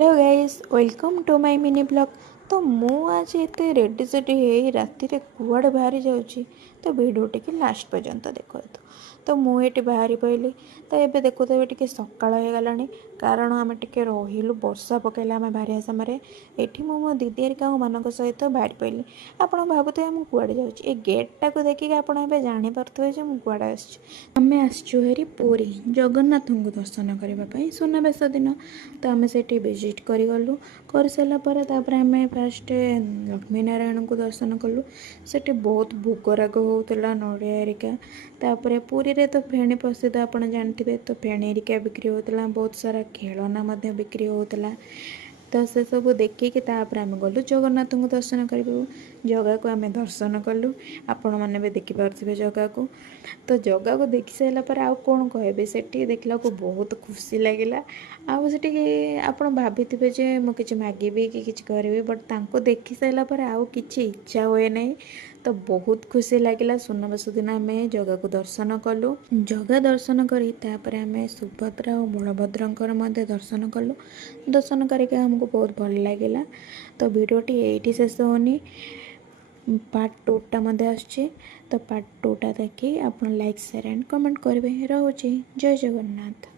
Hello guys welcome to my mini blog. तो मु आज एते रेडी सेडी हे राति रे कुआड़े बाहरी जाउची तो वीडियो टिके लास्ट पर्यंत देखो। तो मु एटी बाहरी पइली तो एबे देखो तो टिके सकाळ हो गलानी कारण आमे टिके रहिलु वर्षा पकेला आमे बाहरी समय एठी मो दीदी एरिका मानक सहित बाहरी पइली। आपण भाबुते मु कुआड़े जाउची ए गेट टाको देखिके आपण एबे जानि परथुवे जे मु कुआड़े आछी। आमे आछू हेरी पुरी जगन्नाथ को दर्शन करबा पई सुनाबेस दिन तो आमे सेठी विजिट करी गलु कर सारा पर तापर आमे फास्ट लक्ष्मी नारायण को दर्शन कलु। सेठी बहुत भोगराग होता नड़िया एरिका तापर पुरी रे तो फेणी प्रसिद्ध आपन जानते तो फेणी एरिका बिक्री होता बहुत सारा खेलना बिक्री होता। तो से सब देखिकी आम गलु जगन्नाथ को दर्शन करूँ जगह को आम दर्शन कलु। आपण मैंने भी देखिपे जगह को तो जगह को देखी सारापर आउ कौन कहे से देखला को बहुत खुशी लगिला। आठी आप भाभी जे मुझे मागिबी कि करी बट तांको देखी सारापर आउ किसी इच्छा हुए नहीं। तो बहुत खुशी लगिला सुनबस दिन आम जगह को दर्शन कलु। जगह दर्शन करी तापर आम सुभद्रा और बलभद्र दर्शन कलु। दर्शन करके हमको बहुत भल लगिला। तो वीडियोटी ये शेष होनी पार्ट 2टा आसुची। तो पार्ट 2टा देखी आप लाइक शेयर एंड कमेंट करेंगे। रोचे जय जगन्नाथ।